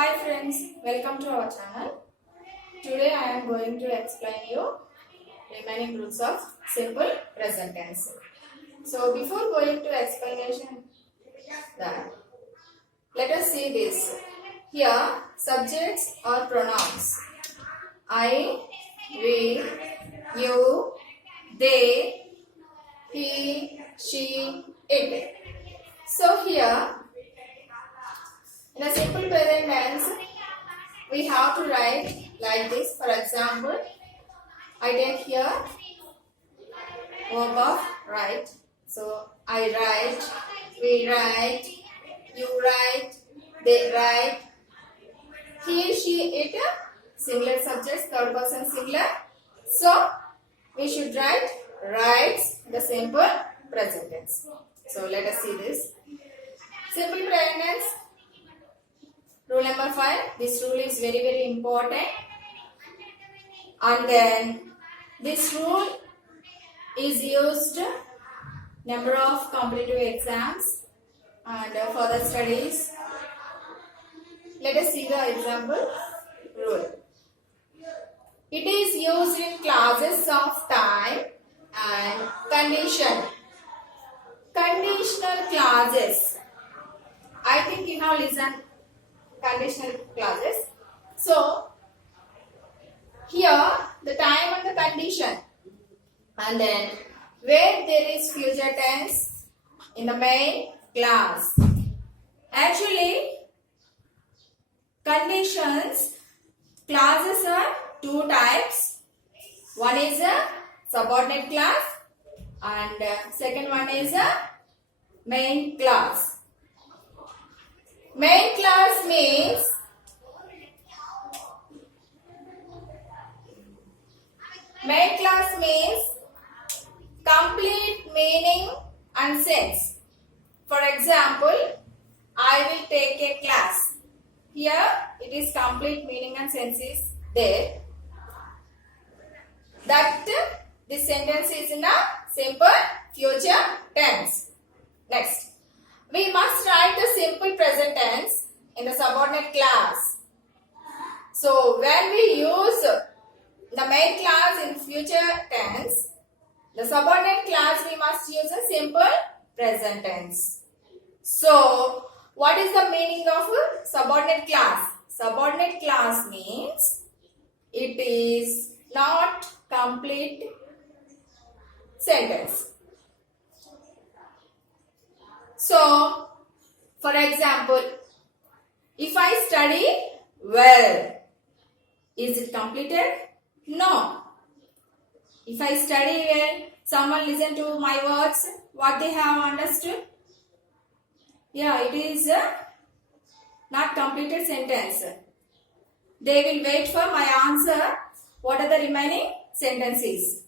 Hi friends, welcome to our channel. Today I am going to explain you remaining rules of simple present tense. So before going to explanation that, let us see this. Here subjects or pronouns. I, we, you, they, he, she, it. So here in a simple present tense, we have to write like this. For example, I take here verb of write. So I write, we write, you write, they write, he, she, it, singular subjects, third person singular. So we should write writes the simple present tense. So let us see this. Simple present tense. Rule number 5. This rule is very important. And then this rule is used number of competitive exams and further studies. Let us see the example rule. It is used in classes of time and condition. Conditional clauses. I think you have listened conditional clauses. So here the time and the condition, and then where there is future tense in the main clause. Actually, conditions clauses are two types. One is a subordinate clause and second one is a main clause. Main clause means complete meaning and sense. For example, I will take a class. Here it is complete meaning and sense is there. That this sentence is in a simple future tense. Next, we must write the simple present tense in the subordinate clause. So when we use the main clause in future tense, the subordinate clause we must use a simple present tense. So what is the meaning of a subordinate clause? Subordinate clause means it is not complete sentence. So for example, if I study well, is it completed? No. If I study well, someone listen to my words, what they have understood? Yeah, it is not completed sentence. They will wait for my answer. What are the remaining sentences?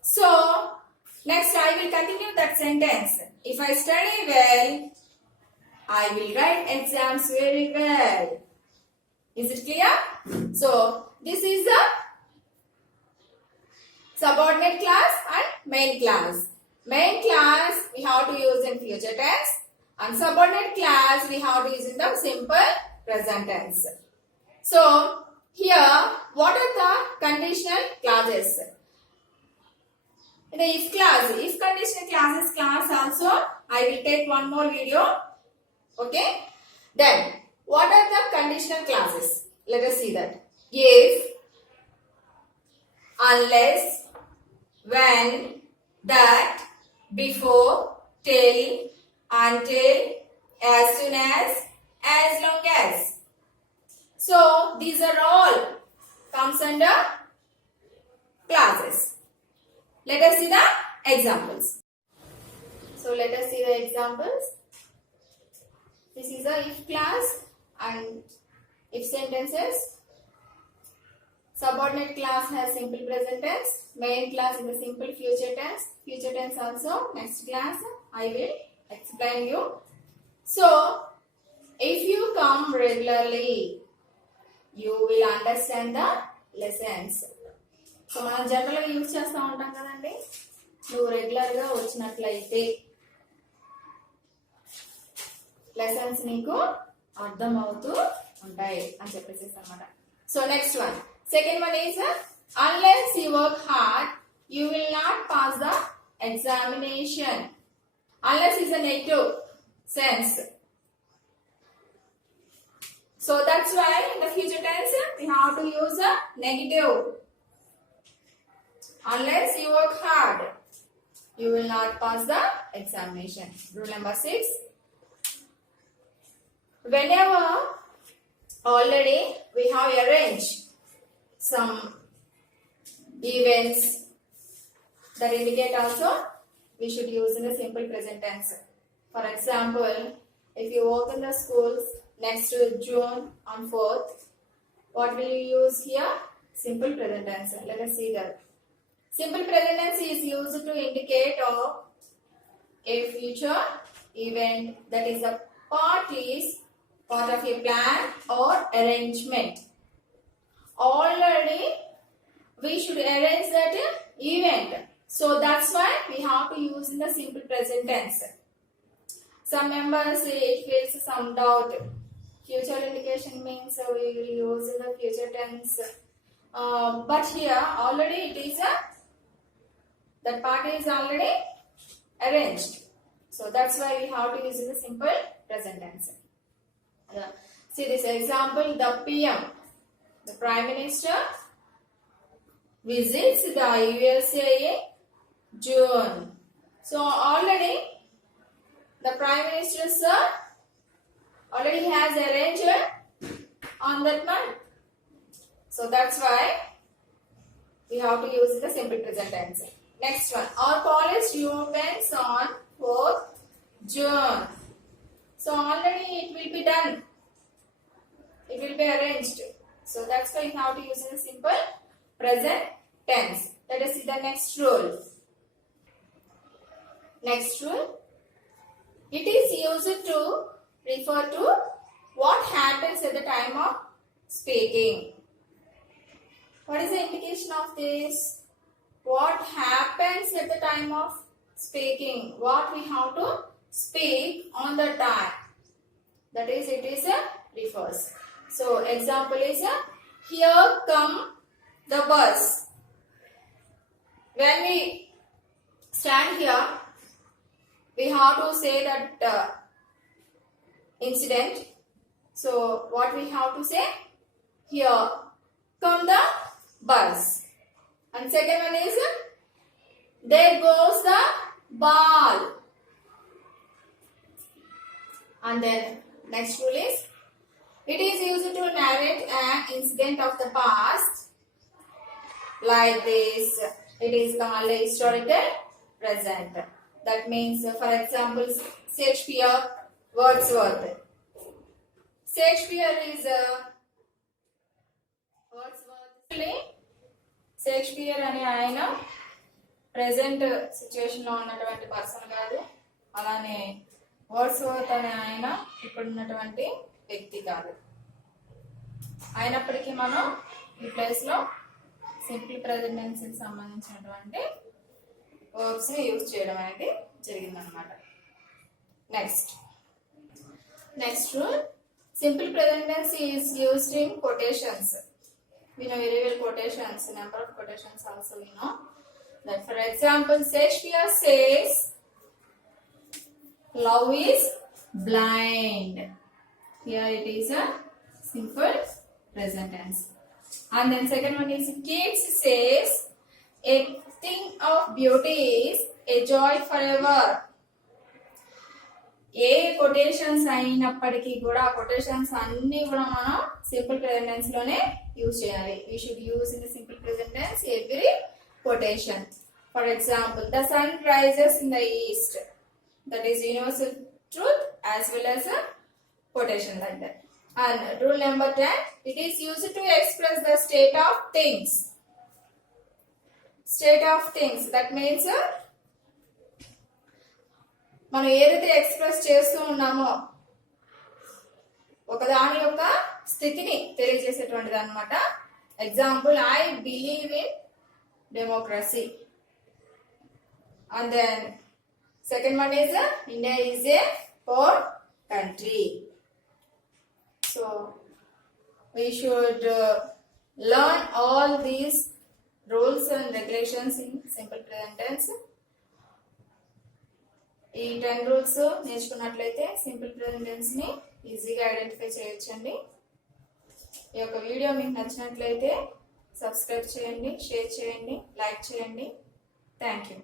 So, next I will continue that sentence. If I study well, I will write exams very well. Is it clear? So, this is the subordinate clause and main clause. Main clause we have to use in future tense and subordinate clause we have to use in the simple present tense. So, here what are the conditional clauses? In the if clause, if conditional clauses class also, I will take one more video. Okay. Then, what are the conditional clauses? Let us see that. If, unless, when, that, before, till, until, as soon as long as. So, these are all comes under clauses. Let us see the examples. So, let us see the examples. This is a if clause and if sentences. Subordinate clause has simple present tense. Main clause is the simple future tense. Future tense also. Next class I will explain you. So, if you come regularly, you will understand the lessons. So మనం జనరల్గా use చేస్తూ ఉంటాం కదండి. నువ్వు రెగ్యులర్గా వచ్చినట్లయితే lessons నీకు అర్థమవుతూ ఉంటాయి అని చెప్పేసి అన్నమాట. So next one, second one is unless you work hard you will not pass the examination. Unless is a negative sense, so that's why in the future tense we have to use a negative. Unless you work hard you will not pass the examination. Rule number 6, whenever already we have arranged some events that indicate also, we should use in the simple present tense. For example, if you work in the schools next to June on 4th, what will you use here? Simple present tense. Let us see that. Simple present tense is used to indicate a future event that is a part of a plan or arrangement. Already we should arrange that event, so that's why we have to use in the simple present tense. Some members it feels some doubt. Future indication means we will use in the future tense, but here already it is that part is already arranged, so that's why we have to use in the simple present tense. See this example, the PM, the Prime Minister, visits the USA in June. So already the Prime Minister sir already has arranged on that month. So that's why we have to use the simple present tense. Next one, our college opens on 4th June. So already it will be done. It will be arranged. So that's why you have to use the simple present tense. Let us see the next rule. Next rule, it is used to refer to what happens at the time of speaking. What is the indication of this? What happens at the time of speaking? What we have to speak on the time. That is, it is a refers. So example is here come the bus. When we stand here, we have to say that incident. So what we have to say? Here come the bus. And second one is there goes the ball. And then next rule is it is used to narrate an incident of the past. Like this, it is called a historical present. That means, for example, Shakespeare, Wordsworth. Shakespeare is Wordsworth. Shakespeare అనే ఆయన present situation లో ఉన్నటువంటి person కాదు, అలానే Wordsworth అనే ఆయన ఇప్పుడున్నటువంటి వ్యక్తి కాదు. అయినప్పటికీ మనం ఈ ప్లేస్ లో సింపుల్ ప్రెజెంట్ టెన్స్ కి సంబంధించినటువంటి వర్బ్స్ ని యూజ్ చేయడం అనేది జరిగిందనమాట. Next rule, simple present tense is used in quotations. We know very well quotations, number of quotations also we know. That for example, Shakespeare says, love is blind. Here it is a simple present tense. And then second one is Keats says, a thing of beauty is a joy forever. ఏ quotations అయినప్పటికీ కూడా ఆ quotations అన్ని కూడా మనం simple present tense లోనే use చేయాలి. We should use in the simple present tense every quotation. For example, the sun rises in the east. That is universal truth as well as a quotation like that. And rule number 10, it is used to express the state of things. State of things that means మనం ఏదైతే express చేస్తూ ఉన్నామో ఒకదాని యొక్క స్థితిని తెలియజేసేటువంటిది అనమాట. Example, I believe in democracy. And then second one is India is a poor country. So we should learn all these rules and regulations in simple present tense. ఈ 10 రూల్స్ నేర్చుకున్నట్లయితే సింపుల్ ప్రెజెంట్ టెన్స్ ని ఈజీగా identify చేయొచ్చండి. ఈ యొక్క video మీకు నచ్చినట్లయితే subscribe చేయండి, share చేయండి, లైక్ చేయండి. Thank you.